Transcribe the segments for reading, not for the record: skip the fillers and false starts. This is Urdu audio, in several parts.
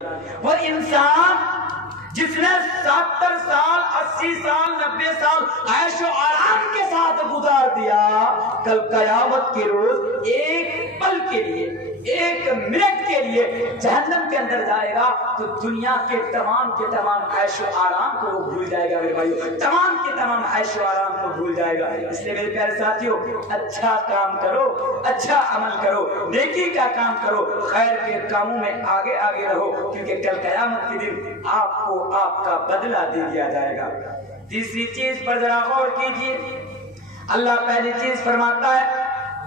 وہ انسان جس نے 70 سال 80 سال 90 سال عیش و آرام کے ساتھ گزار دیا، کل قیامت کے روز ایک پل کے لیے، ایک منٹ کے لیے جہنم کے اندر جائے گا تو دنیا کے تمام عیش و آرام کو وہ بھول جائے گا۔ میرے بھائیو، تمام کے تمام عیش و آرام کو بھول جائے گا۔ اس لیے میرے پیارے ساتھیو، اچھا کام کرو، اچھا عمل کرو، نیکی کا کام کرو، خیر کے کاموں میں آگے آگے رہو، کیونکہ کل قیامت کے دن آپ کو آپ کا بدلہ دے دیا جائے گا۔ تیسری چیز پر ذرا غور کیجیے، اللہ پہلی چیز فرماتا ہے،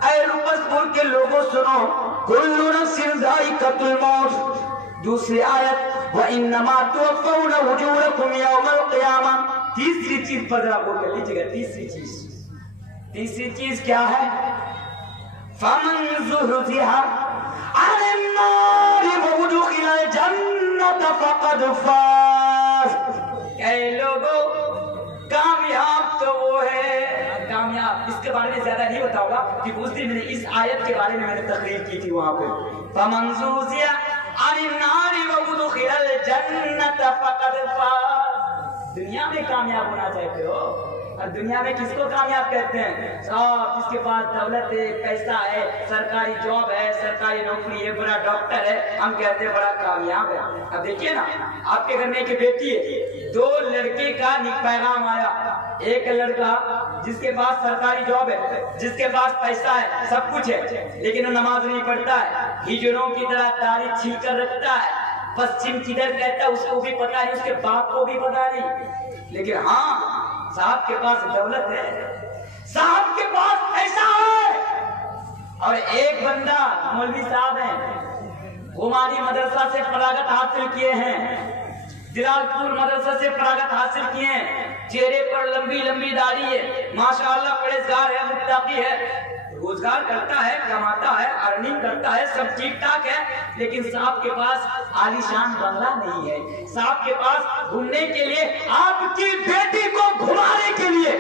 اے لوگوں کے لوگوں سنو، کل نفس ذائقۃ الموت۔ دوسری آیت، وانما توفون اجورکم یوم القیامہ۔ تیسری چیز پر ذرا غور کر لیجیے گا، تیسری چیز کیا ہے؟ فمن زحزح عن النار وادخل الجنۃ فقد فاز۔ اے لوگوں، کامیاب تو وہ ہے، کامیاب اس کے بارے میں زیادہ نہیں بتاؤں گا کہ اس دن میں نے اس آیت کے بارے میں نے تقریر کی تھی وہاں پہ، فمن زحزح عن النار وادخل الجنۃ فقد فاز۔ دنیا میں کامیاب ہونا چاہتے ہو، اور دنیا میں کس کو کامیاب کہتے ہیں؟ صاحب جس کے پاس دولت ہے، پیسہ ہے، سرکاری جاب ہے، سرکاری نوکری ہے، بڑا ڈاکٹر ہے، ہم کہتے ہیں بڑا کامیاب ہے۔ اب دیکھیے نا، آپ کے گھر میں ایک بیٹی ہے، 2 لڑکے کا پیغام آیا، ایک لڑکا جس کے پاس سرکاری جاب ہے، جس کے پاس پیسہ ہے، سب کچھ ہے، لیکن وہ نماز نہیں پڑھتا ہے، ہجڑوں کی طرح داڑھی چھیل کر رکھتا ہے، پسچم کدھر کہتا ہے اس کو بھی پتا نہیں، اس کے باپ کو بھی پتا نہیں، لیکن ہاں صاحب کے پاس دولت ہے، صاحب کے پاس پیسہ ہے۔ اور ایک بندہ مولوی صاحب ہیں، غمانی مدرسہ سے فراغت حاصل کیے ہیں، جلال پور مدرسہ سے فراغت حاصل کیے ہیں، چہرے پر لمبی لمبی داڑھی ہے، ماشاءاللہ پرہیزگار ہے، متقی ہے، روزگار کرتا ہے، کماتا ہے، ارننگ کرتا ہے، سب ٹھیک ٹھاک ہے، لیکن صاحب کے پاس عالیشان بنگلہ نہیں ہے، صاحب کے پاس گھومنے کے لیے، آپ کی بیٹی کو گھمانے کے لیے،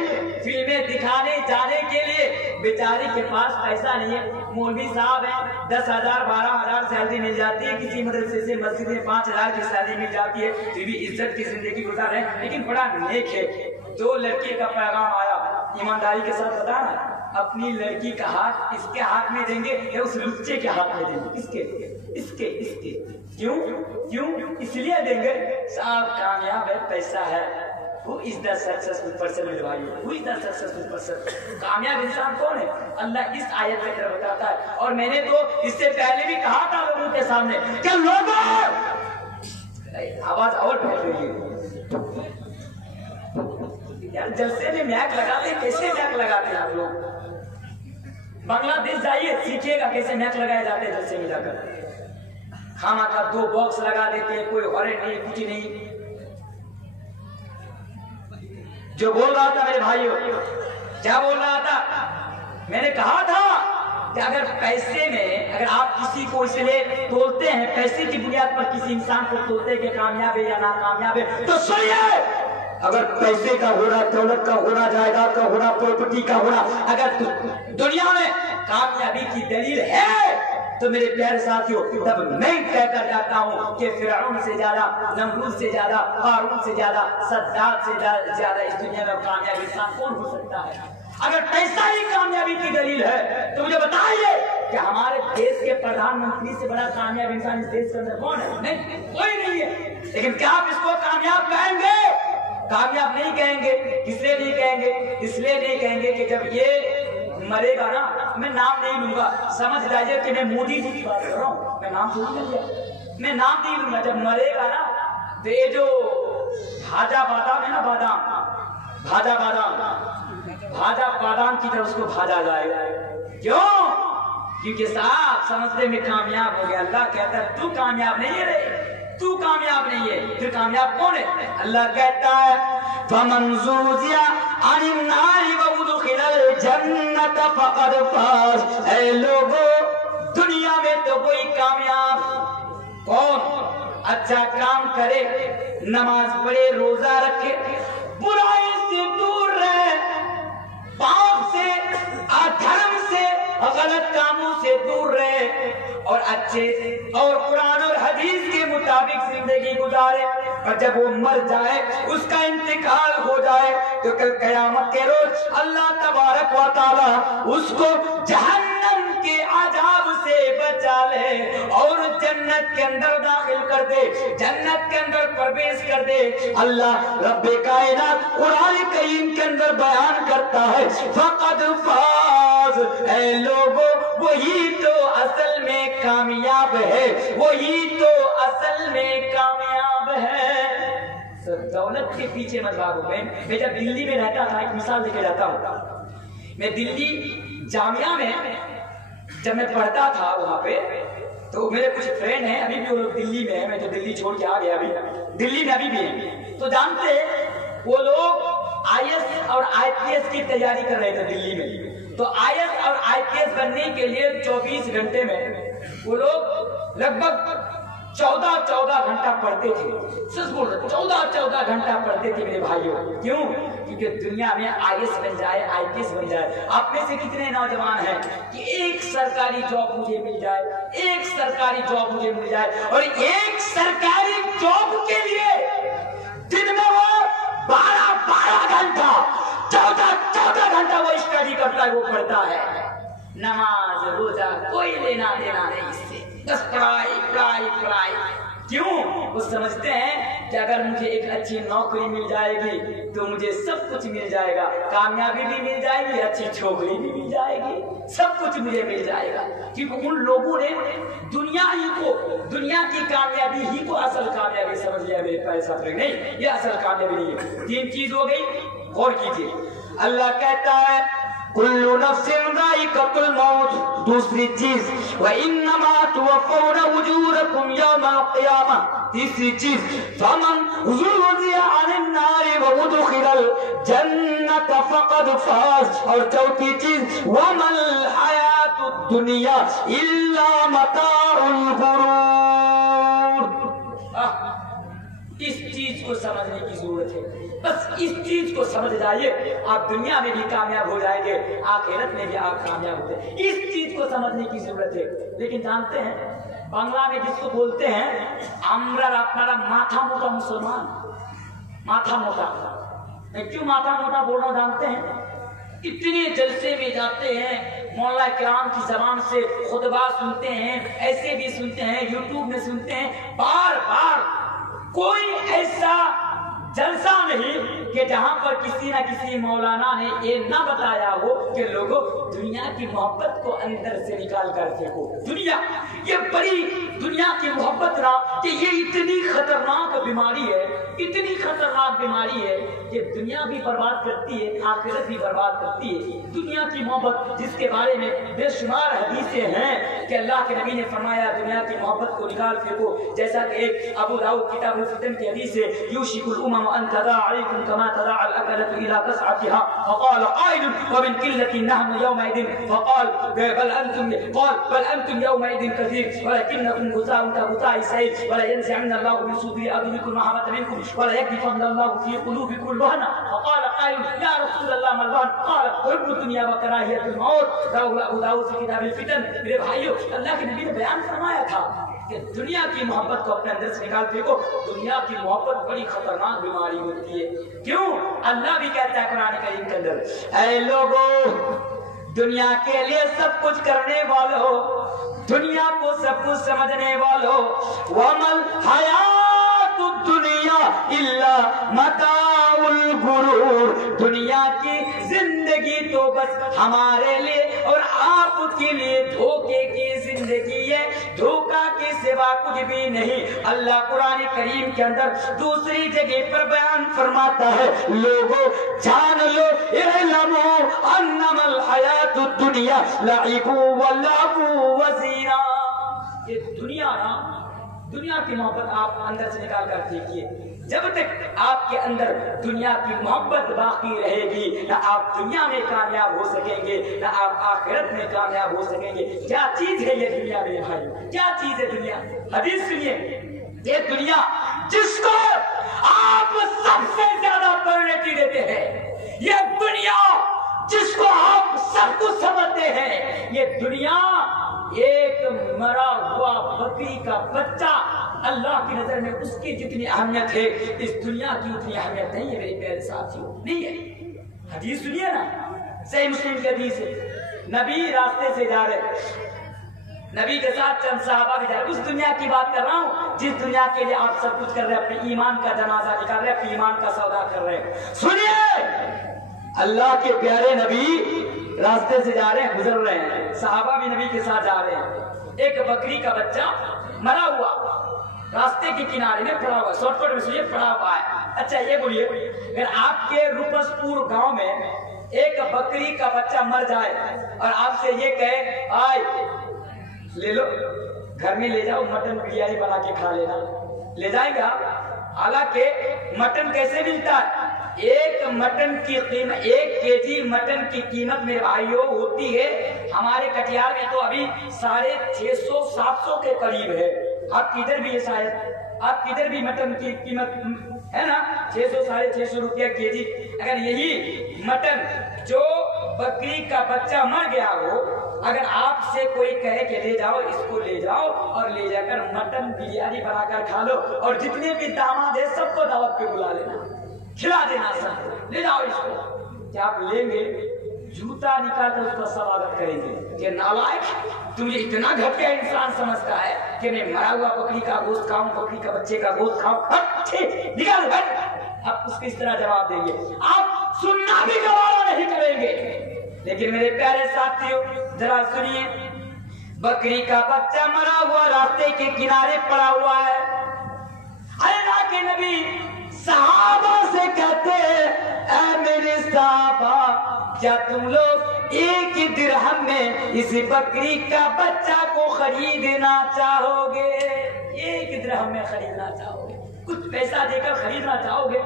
فلمیں دکھانے جانے کے لیے بیچاری کے پاس پیسہ نہیں ہے۔ مولوی صاحب ہیں، 10,000 12,000 سیلری مل جاتی ہے، کسی مدرسے سے مسجد میں 5,000 کی سیلری مل جاتی ہے، پھر بھی عزت کی زندگی گزار رہے ہیں، لیکن بڑا نیک ہے۔ 2 لڑکے کا پیغام آیا، ایمانداری کے ساتھ بتانا، اپنی لڑکی کا ہاتھ اس کے ہاتھ میں دیں گے یا اس لچے کے ہاتھ میں دیں گے؟ اس کے کیوں اس لیے دیں گے، صاحب کامیاب ہے، پیسہ ہے۔ Who is the successful person میرے بھائی؟ Who is the successful person؟ کامیاب انسان کون ہے؟ اللہ اس آیت میں بتاتا ہے، اور میں نے تو اس سے پہلے بھی کہا تھا لوگوں کے سامنے کہ لوگوں، آواز اور پھیل رہی ہے یار، جلسے میں میک لگاتے ہیں، کیسے میک لگاتے ہیں آپ لوگ؟ بنگلہ دیش جائیے، سیکھیے گا کیسے میک لگائے جاتے ہیں جلسے میں جا کر۔ کھانا کا 2 باکس لگا دیتے ہیں، کوئی ہورے نہیں، کچھ نہیں۔ جو بول رہا تھا میرے بھائیو، کیا بول رہا تھا؟ میں نے کہا تھا کہ اگر پیسے میں، اگر آپ کسی کو اس لیے تولتے ہیں، پیسے کی بنیاد پر کسی انسان کو تولتے ہیں کہ کامیاب ہے یا ناکامیاب ہے، تو سنیے، اگر پیسے کا ہونا، دولت کا ہونا، جائیداد کا ہونا، پراپرٹی کا ہونا، اگر دنیا میں کامیابی کی دلیل ہے تو میرے پیارے ساتھیوں، تب میں کہہ کر جاتا ہوں کہ فرعون سے زیادہ، نمرود سے زیادہ، قارون سے زیادہ، صداد سے زیادہ اس دنیا میں کامیاب انسان کون ہو سکتا ہے؟ اگر پیسہ ہی کامیابی کی دلیل ہے تو مجھے بتائیے کہ ہمارے دیش کے پردھان منتری سے بڑا کامیاب انسان اس دیش کے اندر کون ہے؟ نہیں، کوئی نہیں ہے۔ لیکن کیا آپ اس کو کامیاب کہیں گے؟ کامیاب نہیں کہیں گے۔ اس لیے نہیں کہیں گے، اس لیے نہیں کہیں گے کہ جب یہ مرے گا نا، میں نام نہیں لوں گا، سمجھ جائیے کہ میں مودی جی کی بات کر رہا ہوں، میں نام سن لیا، میں نام نہیں لوں گا، جب مرے گا نا تو یہ جو بھاجا بادام ہے نا، بھاجا بادام کی طرف اس کو بھاجا جائے گا۔ کیوں؟ کیونکہ صاحب سمجھتے میں کامیاب ہو گیا۔ اللہ کہتا ہے تو کامیاب نہیں ہے رے، تو کامیاب نہیں ہے، پھر کامیاب کون ہے؟ اللہ کہتا ہے فَمَنْ زُحْزِحَ عَنِ النَّارِ وَأُدْخِلَ الْجَنَّةَ فَقَدْ فَازَ۔ اے لوگوں، دنیا میں تو کوئی کامیاب کون؟ اچھا کام کرے، نماز پڑھے، روزہ رکھے، برائی سے دور رہے، پاپ سے، دھرم سے، غلط کاموں سے دور رہے، اور اچھے اور قرآن اور حدیث کے مطابق گزارے اور جب وہ مر جائے اس کا انتقال ہو جائے تو کل قیامت کے روز اللہ تبارک و تعالی اس کو جہنم کے عذاب سے بچا لے اور جنت کے اندر داخل کر دے، جنت کے اندر پرویش کر دے۔ اللہ رب کائنات قرآن کریم کے اندر بیان کرتا ہے فقد فاز، اے لوگوں وہی تو اصل میں کامیاب ہے، وہی تو اصل میں کامیاب ہے۔ دولت کے پیچھے مت بھاگو۔ میں جب دلی میں رہتا تھا، ایک مثال دے کے جاتا ہوں، میں دلی جامعہ میں جب میں پڑھتا تھا وہاں پہ تو میرے کچھ فرینڈ ہیں، ابھی بھی وہ لوگ دلی میں ہیں، میں جو دلی چھوڑ کے آ گیا ابھی دلی میں ابھی بھی ہیں، تو جانتے ہیں وہ لوگ IAS اور IPS کی تیاری کر رہے تھے دلی میں۔ تو IAS اور IPS بننے کے لیے 24 گھنٹے میں وہ لوگ لگ بھگ 14 گھنٹہ پڑھتے تھے۔ سچ بول رہے 14 گھنٹہ پڑھتے تھے میرے بھائیوں۔ کیوں؟ کیونکہ دنیا میں IAS بن جائے، IPS بن جائے۔ آپ میں سے کتنے نوجوان ہیں کہ ایک سرکاری جاب مجھے مل جائے، ایک سرکاری جاب مجھے مل جائے، اور ایک سرکاری جاب کے لیے دن میں وہ 12 گھنٹہ 14 گھنٹہ وہ اسٹڈی کرتا ہے، وہ پڑھتا ہے۔ نماز روزہ کوئی لینا دینا نہیں اس سے، بس پڑھائی پڑھائی پڑھائی۔ کیوں؟ وہ سمجھتے ہیں کہ اگر مجھے ایک اچھی نوکری مل جائے گی تو مجھے سب کچھ مل جائے گا، کامیابی بھی مل جائے گی، اچھی چھوکری بھی مل جائے گی، سب کچھ مجھے مل جائے گا۔ کیونکہ ان لوگوں نے دنیا کی کامیابی ہی کو اصل کامیابی سمجھ لیا۔ میرے پیسہ نہیں، یہ اصل کامیابی نہیں ہے۔ 3 چیز ہو گئی، غور کیجیے۔ اللہ کہتا ہے کل نفس ذائقۃ الموت، دوسری چیز وَإِنَّمَا تُوَفَّوْنَ أُجُورَكُمْ يَوْمَ الْقِيَامَةِ، تیسری چیز فَمَنْ زُحْزِحَ عَنِ النَّارِ وَأُدْخِلَ الْجَنَّةَ فَقَدْ فَازَ، اور چوتھی چیز وَمَا الْحَيَاةُ الدُّنْيَا إِلَّا مَتَاعُ الْغُرُورِ۔ اس چیز کو سمجھنے کی ضرورت ہے، بس اس چیز کو سمجھ جائیے، آپ دنیا میں بھی کامیاب ہو جائیں گے، آخرت میں بھی آپ کامیاب ہوتے ہیں۔ اس چیز کو سمجھنے کی ضرورت ہے۔ لیکن جانتے ہیں بنگلہ میں جس کو بولتے ہیں امرا اپنا ماتھا موٹا مسلمان، ماتھا موٹا۔ میں کیوں ماتھا موٹا بول رہا ہوں جانتے ہیں؟ اتنے جلسے میں جاتے ہیں، مولانا کرام کی زبان سے خطبہ سنتے ہیں، ایسے بھی سنتے ہیں، یوٹیوب میں سنتے ہیں، بار بار کوئی ایسا جلسہ نہیں کہ جہاں پر کسی نہ کسی مولانا نے یہ نہ بتایا ہو کہ لوگوں دنیا کی محبت کو اندر سے نکال کر پھینکو۔ دنیا یہ بڑی دنیا کی محبت نہ کہ یہ اتنی خطرناک بیماری ہے، اتنی خطرناک بیماری ہے کہ دنیا بھی برباد کرتی ہے، آخرت بھی برباد کرتی ہے۔ دنیا کی محبت جس کے بارے میں بے شمار حدیثیں ہیں کہ اللہ کے نبی نے فرمایا دنیا کی محبت کو نکال پھینکو، جیسا کہ ایک ابو داؤد کتاب الفتن کی حدیث ہے یوشک الامم ان تداعى عليكم كما تداعى الاكلة الى قصعتها، فقال قائل ومن قلة نحن يومئذ، فقال بل انتم يومئذ كثير ولكنكم غثاء كغثاء السيل، ولا ينزعن الله من صدور عدوكم محبة منكم ولا يكفن الله في قلوبكم الوهن، فقال قائل يا رسول الله ما الوهن، قال حب الدنيا وكراهية الموت، رواه ابو داؤد في کتاب الفتن۔ میرے بھائیو اللہ کے نبی نے بیان فرمایا تھا کہ دنیا کی محبت کو اپنے اندر سے نکال پھینکو۔ دنیا کی محبت بڑی خطرناک بیماری ہوتی ہے۔ کیوں؟ اللہ بھی کہتا ہے قرآن کریم کے اندر اے لوگوں دنیا کے لیے سب کچھ کرنے والوں، دنیا کو سب کچھ سمجھنے والوں، وَمَا الْحَيَاةُ الدُّنْيَا إِلَّا مَتَاعُ الْغُرُورِ، دنیا کی زندگی تو بس ہمارے لیے اور آپ کے لیے دھوکے کی زندگی ہے، دھوکہ کے سوا کچھ بھی نہیں۔ اللہ قرآن کریم کے اندر دوسری جگہ پر بیان فرماتا ہے لوگوں جان لو اعلموا انما الحیات الدنیا لعب ولعب وزینہ، یہ دنیا کی محبت آپ اندر سے نکال کر پھینکیے۔ جب تک آپ کے اندر دنیا کی محبت باقی رہے گی نہ آپ دنیا میں کامیاب ہو سکیں گے نہ آپ آخرت میں کامیاب ہو سکیں گے۔ کیا چیز ہے یہ دنیا میرے بھائی؟ کیا چیز ہے دنیا؟ حدیث سنیے، یہ دنیا جس کو آپ سب سے زیادہ پرورٹی دیتے ہیں، یہ دنیا جس کو آپ سب کچھ سمجھتے ہیں، یہ دنیا ایک مرا ہوا بکری کا بچہ اللہ کی نظر میں اس کی جتنی اہمیت ہے اس دنیا کی اتنی اہمیت نہیں ہے میرے پیارے ساتھیوں، نہیں ہے۔ حدیث سنیے نا، صحیح مسلم کی حدیث ہے، نبی راستے سے جا رہے، نبی کے ساتھ چند صحابہ بھی جا رہے، اس دنیا کی بات کر رہا ہوں جس دنیا کے لیے آپ سب کچھ کر رہے ہیں، اپنے ایمان کا جنازہ نکال رہے ہیں، اپنے ایمان کا سودا کر رہے ہیں۔ سنیے، اللہ کے پیارے نبی راستے سے جا رہے ہیں، گزر رہے ہیں، صحابہ بھی نبی کے ساتھ جا رہے ہیں، ایک بکری کا بچہ مرا ہوا راستے کے کنارے میں پڑا ہوا، شارٹ کٹ میں سنیے، پڑا ہوا ہے۔ اچھا یہ بولیے، اگر آپ کے روپس پور گاؤں میں ایک بکری کا بچہ مر جائے اور آپ سے یہ کہے آئے لے لو گھر میں لے جاؤ، مٹن بریانی بنا کے کھا لینا، لے جائیں گے آپ؟ حالانکہ مٹن کیسے ملتا ہے؟ ایک مٹن کی قیمت، 1 کیجی مٹن کی قیمت میرے بھائیوں ہوتی ہے ہمارے کٹیہار میں تو ابھی 650-700 کے قریب ہے۔ آپ کدھر بھی ہے، شاید آپ کدھر بھی مٹن کی قیمت ہے نا 600-650 روپیہ کے جی۔ اگر یہی مٹن جو بکری کا بچہ مر گیا ہو، اگر آپ سے کوئی کہے کہ لے جاؤ اس کو، لے جاؤ اور لے جا کر مٹن بریانی بنا کر کھا لو، اور جتنے بھی داماد ہیں سب کو دعوت پہ بلا لینا، کھلا دینا، سب لے جاؤ اس کو، کیا آپ لیں گے؟ جوتا نکال کر اس کا سواگت کریں گے کہ نالائق، تجھے اتنا گھٹیا انسان سمجھتا ہے کہ میں مرا ہوا بکری کا گوشت کھاؤں، بکری کا بچے کا گوشت کھاؤں، نکال ہٹ۔ آپ اس کو اس طرح جواب دیں گے، آپ سننا بھی گوارا نہیں کریں گے۔ لیکن میرے پیارے ساتھیوں ذرا سنیے، بکری کا بچہ مرا ہوا راستے کے کنارے پڑا ہوا ہے، اللہ کے نبی صحابہ سے کہتے ہیں اے میرے صحابہ، کیا تم لوگ 1 درہم میں اس بکری کا بچہ کو خریدنا چاہو گے؟ 1 درہم میں خریدنا چاہو گے؟ کچھ پیسہ دے کر خریدنا چاہو گے؟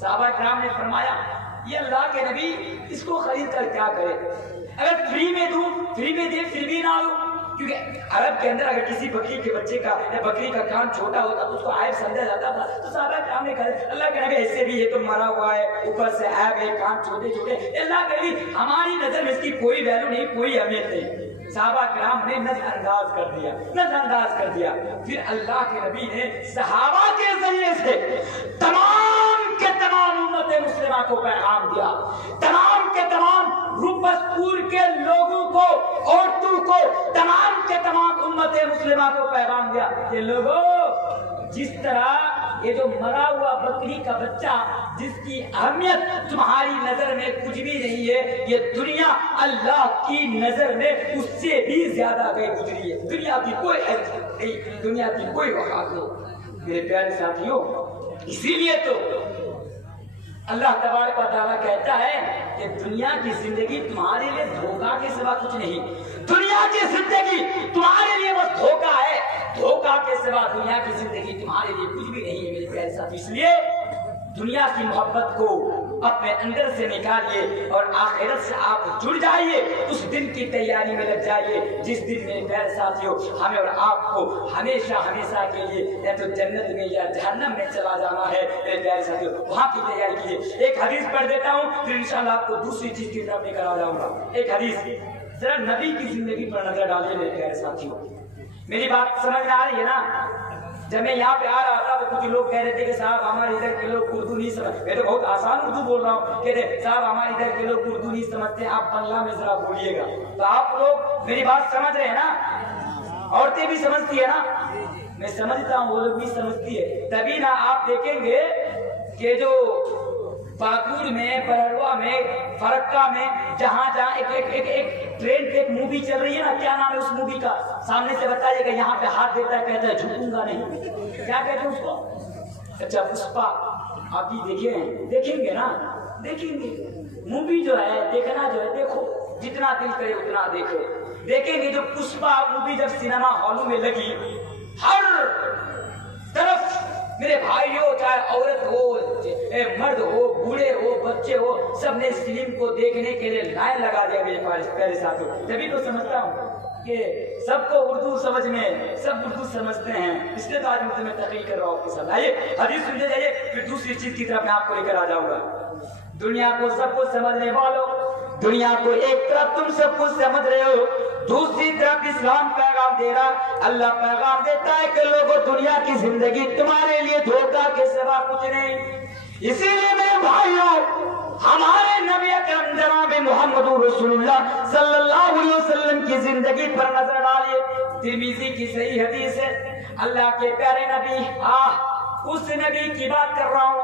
صحابہ کرام نے فرمایا یہ اللہ کے نبی اس کو خرید کر کیا کرے؟ اگر فری میں دوں، فری میں دے پھر بھی نہ لوں، کیونکہ عرب کے اندر اگر کسی بکری کے بچے کا یا بکری کا کان چھوٹا ہوتا تو اس کو عیب سمجھا جاتا تھا، تو صحابہ کرام نے کہا اللہ کے نبی ایسے بھی یہ تو مرا ہوا ہے، اوپر سے عیب ہے، کان چھوٹے چھوٹے، اللہ کے نبی ہماری نظر میں اس کی کوئی ویلیو نہیں، کوئی اہمیت نہیں۔ صحابہ کرام نے نظر انداز کر دیا، نظر انداز کر دیا۔ پھر اللہ کے نبی نے صحابہ کے ذریعے سے تمام کے تمام امت مسلمہ کو پیغام دیا، تمام کے تمام روپس پور کے لوگوں کو، عورتوں کو، تمام کے تمام امت مسلمہ کو پیغام دیا کہ لوگوں، جس طرح یہ جو مرا ہوا بکری کا بچہ جس کی اہمیت تمہاری نظر میں کچھ بھی نہیں ہے، یہ دنیا اللہ کی نظر میں اس سے بھی زیادہ گئی گزری ہے۔ دنیا کی کوئی حیثیت نہیں، دنیا کی کوئی وقت نہیں میرے پیارے ساتھیوں۔ اسی لیے تو اللہ تبارک و تعالیٰ کہتا ہے کہ دنیا کی زندگی تمہارے لیے دھوکہ کے سوا کچھ نہیں، دنیا کی زندگی تمہارے لیے بس دھوکہ ہے، دھوکہ کے سوا دنیا کی زندگی تمہارے لیے کچھ بھی نہیں ہے میرے پیارے ساتھی۔ اس لیے دنیا کی محبت کو اپنے اندر سے نکالیے اور آخرت سے آپ جڑ جائیے، اس دن کی تیاری میں لگ جائیے جس دن میرے پیارے ساتھیوں ہمیں اور آپ کو ہمیشہ ہمیشہ کے لیے یا تو جنت میں یا جہنم میں چلا جانا ہے میرے پیارے ساتھیوں، وہاں کی تیاری کیجیے۔ ایک حدیث پڑھ دیتا ہوں پھر انشاءاللہ آپ کو دوسری چیز کی طرف لے کر آ جاؤں گا۔ ایک حدیث، ذرا نبی کی زندگی پر نظر ڈالیے میرے پیارے ساتھیوں۔ میری بات سمجھ میں آ رہی ہے نا؟ جب میں یہاں پہ آ رہا تھا تو کچھ لوگ کہہ رہے تھے کہ صاحب ہمارے ادھر کے لوگ اردو نہیں سمجھ، میں تو بہت آسان اردو بول رہا ہوں، کہتے ہیں صاحب ہمارے ادھر کے لوگ اردو نہیں سمجھتے، آپ بنگلہ میں ذرا بولیے گا۔ تو آپ لوگ میری بات سمجھ رہے ہیں نا؟ عورتیں بھی سمجھتی ہے نا؟ میں سمجھتا ہوں وہ لوگ بھی سمجھتی ہے، تبھی نا آپ دیکھیں گے کہ جو پاکور میں، برڑوا میں، فرقہ میں، جہاں جہاں ایک ٹرین پہ ایک مووی چل رہی ہے نا، کیا نام ہے اس مووی کا؟ سامنے سے بتائیے گا، یہاں پہ ہاتھ دیتا ہے کہتا ہے جھکوں گا نہیں، کیا کہتے ہیں اس کو؟ اچھا پشپا، آپ بھی دیکھیں گے نا؟ دیکھیں گے مووی جو ہے، دیکھنا جو ہے دیکھو، جتنا دل کرے اتنا دیکھو۔ دیکھیں گے جو پشپا مووی جب سینما ہالوں میں لگی، ہر طرف میرے بھائیوں، چاہے عورت ہو، مرد ہو، بوڑھے ہو، بچے ہو، سب نے اس فلم کو دیکھنے کے لیے لائن لگا دیا میرے پیارے ساتھیوں۔ تبھی تو سمجھتا ہوں کہ سب کو اردو سمجھ میں، سب اردو سمجھتے ہیں، اس لیے تو آج اردو میں تقریر کر رہا ہوں آپ کے ساتھ۔ آئیے حدیث سنتے جائیے، پھر دوسری چیز کی طرف میں آپ کو لے کر آ جاؤں گا۔ دنیا کو سب کچھ سمجھنے والوں، دنیا کو ایک طرف تم سب کچھ سمجھ رہے ہو، دوسری طرف اسلام پیغام دے رہا، اللہ پیغام دیتا ہے کہ لوگوں دنیا کی زندگی تمہارے لیے دھوکہ کے سوا کچھ نہیں۔ اسی لیے میرے بھائیوں، ہمارے نبی اکرم جناب محمد رسول اللہ صلی اللہ علیہ وسلم کی زندگی پر نظر ڈالیے۔ ترمذی کی صحیح حدیث ہے، اللہ کے پیارے نبی، اس نبی کی بات کر رہا ہوں،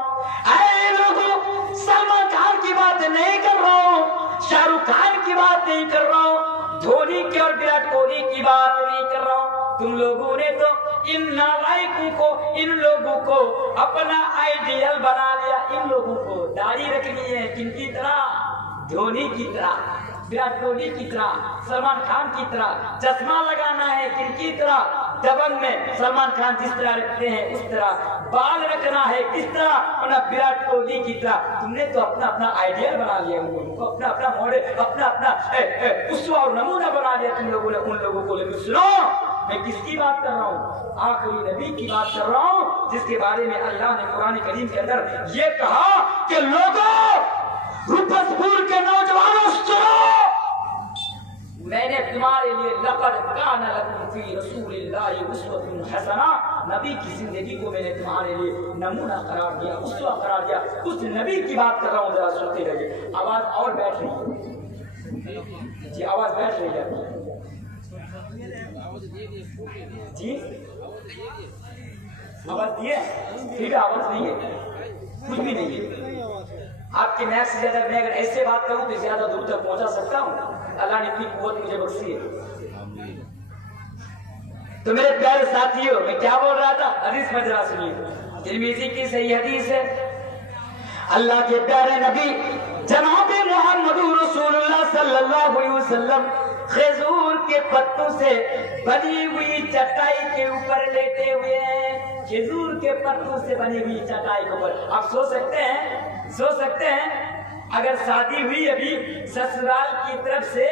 اے لوگوں سلمان خان کی بات نہیں کر رہا ہوں، شاہ رخ خان کی بات نہیں کر رہا ہوں، دھونی کی اور وراٹ کوہلی کی بات نہیں کر رہا ہوں۔ تم لوگوں نے تو ان نالائقوں کو، ان لوگوں کو اپنا آئیڈیل بنا لیا۔ ان لوگوں کو داڑھی رکھنی ہے کن کی طرح؟ دھونی کی طرح، وراٹ کوہلی کی طرح، سلمان خان کی طرح۔ چشمہ لگانا ہے کن کی طرح؟ دبن میں سلمان خان جس طرح رکھتے ہیں اس طرح۔ بال رکھنا ہے کس طرح؟ وراٹ کوہلی کی طرح۔ تم نے تو اپنا اپنا آئیڈیل بنا لیا، ان لوگوں کو اپنا اپنا ماڈل، اپنا اپنا اسوہ اور نمونہ بنا لیا تم لوگوں نے ان لوگوں کو۔ لیکن سنو، میں کس کی بات کر رہا ہوں؟ آخری نبی کی بات کر رہا ہوں، جس کے بارے میں اللہ نے قرآن کریم کے اندر یہ کہا کہ لوگوں، روپسپور کے نوجوانوں سنو، میں نے تمہارے لیے لقد کان لکم فی رسول اللہ اسوۃ حسنہ، نبی کی زندگی کو میں نے تمہارے لیے نمونہ قرار دیا، اسوہ قرار دیا۔ اس نبی کی بات کر رہا ہوں، ذرا سنتے رہیے۔ آواز اور بیٹھ رہی ہے جی، آواز بیٹھ رہی ہے جی، آواز دیے پھر آواز نہیں ہے، کچھ بھی نہیں ہے۔ آپ کے میک سے زیادہ میں اگر ایسے بات کروں تو زیادہ دور تک پہنچا سکتا ہوں، اللہ نے اتنی قوت مجھے بخشی ہے۔ تو میرے پیارے ساتھیوں، میں کیا بول رہا تھا؟ حدیث میں ذرا سنیے، ترمذی کی صحیح حدیث ہے، اللہ کے پیارے نبی جناب محمد رسول اللہ صلی اللہ علیہ وسلم کھجور کے پتوں سے بنی ہوئی چٹائی کے اوپر لیٹے ہوئے ہیں۔ کھجور کے پتوں سے بنی ہوئی چٹائی کے اوپر آپ سو سکتے ہیں؟ سو سکتے ہیں؟ اگر شادی ہوئی ابھی، سسرال کی طرف سے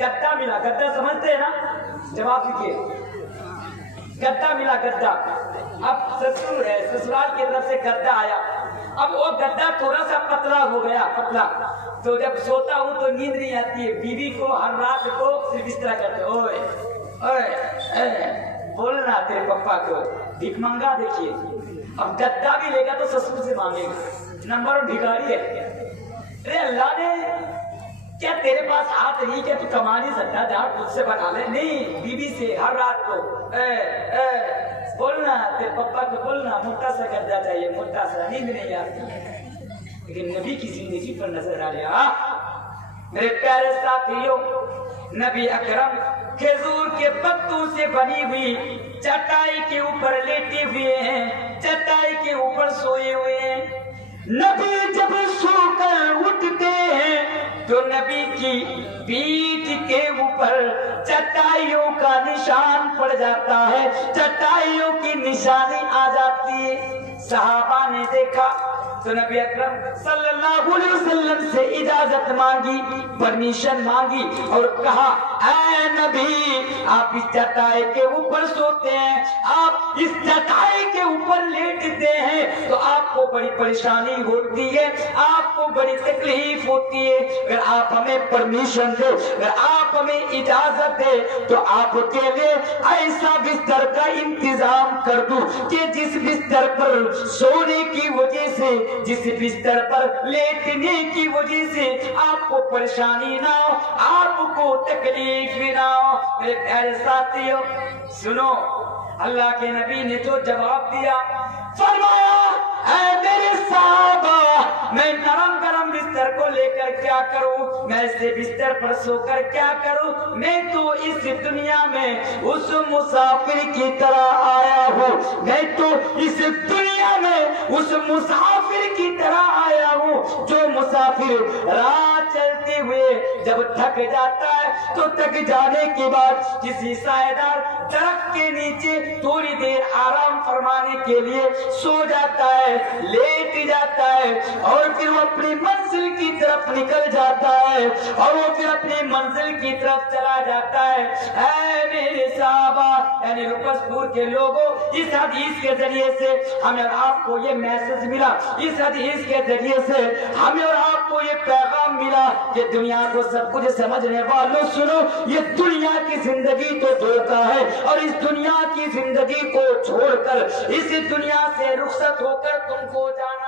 گدا ملا، گدا سمجھتے ہیں نا؟ جواب دیجیے، گدا ملا، گدا۔ اب سسر ہے، سسرال کی طرف سے گدا آیا، اب وہ گدا تھوڑا سا پتلا ہو گیا، پتلا، تو جب سوتا ہوں تو نیند نہیں آتی ہے، بیوی کو ہر رات کو صرف اس طرح کرتے، اوئے اوئے بولنا تیرے پپا کو، بھیک منگا۔ دیکھیے، اب گدا بھی لے گا تو سسر سے مانگے گا، نمبر بھکاری ہے۔ ارے اللہ نے کیا تیرے پاس ہاتھ نہیں کہ تو کما نہیں سکتا، جہاں خود سے بنا لے؟ نہیں، بیوی سے ہر رات کو بولنا، تیرے پپا کو بولنا، موٹا سا گدا چاہیے، موٹا سا، نیند نہیں آتی۔ لیکن نبی کی زندگی پر نظر ڈالیا میرے پیارے ساتھیوں، نبی اکرم کھجور کے پتوں سے بنی ہوئی چٹائی کے اوپر لیٹے ہوئے ہیں، چٹائی کے اوپر سوئے ہوئے ہیں۔ نبی جب سو کر اٹھتے ہیں تو نبی کی پیٹھ کے اوپر چٹائیوں کا نشان پڑ جاتا ہے، چٹائیوں کی نشانی آ جاتی ہے۔ صحابہ نے دیکھا تو نبی اکرم صلی اللہ علیہ وسلم سے اجازت مانگی، پرمیشن مانگی اور کہا، اے نبی، آپ اس چٹائی کے اوپر سوتے ہیں، آپ اس چٹائی کے اوپر لیٹتے ہیں تو آپ کو بڑی پریشانی ہوتی ہے، آپ کو بڑی تکلیف ہوتی ہے۔ اگر آپ ہمیں پرمیشن دے، اگر آپ ہمیں اجازت دے تو آپ کے لیے ایسا بستر کا انتظام کر دوں کہ جس بستر پر سونے کی وجہ سے، جس بستر پر لیٹنے کی وجہ سے آپ کو پریشانی نہ ہو، آپ کو تکلیف بھی نہ ہو۔ میرے پیارے ساتھیوں سنو، اللہ کے نبی نے جو جواب دیا، فرمایا، اے میرے صحابہ، میں نرم گرم بستر کو لے کر کیا کروں؟ میں اس بستر پر سو کر کیا کروں؟ میں تو اس دنیا میں اس مسافر کی طرح آیا ہوں، میں تو اس دنیا میں اس مسافر کی طرح آیا ہوں جو مسافر راہ چلتے ہوئے جب تھک جاتا ہے تو تھک جانے کے بعد کسی سائیدار درخت کے نیچے تھوڑی دیر آرام فرمانے کے لیے سو جاتا ہے، لیٹ جاتا ہے، اور پھر وہ اپنی منزل کی طرف نکل جاتا ہے، اور وہ پھر اپنی منزل کی طرف چلا جاتا ہے۔ اے میرے صحابہ، یعنی روپسپور کے لوگوں، اس حدیث کے ذریعے سے ہمیں اور آپ کو یہ میسج ملا، اس حدیث کے ذریعے سے ہمیں اور آپ کو یہ پیغام ملا کہ دنیا کو سب کچھ سمجھنے والوں سنو، یہ دنیا کی زندگی تو دھوکہ ہے، اور اس دنیا کی زندگی کو چھوڑ کر، اس دنیا سے رخصت ہو کر تم کو جانا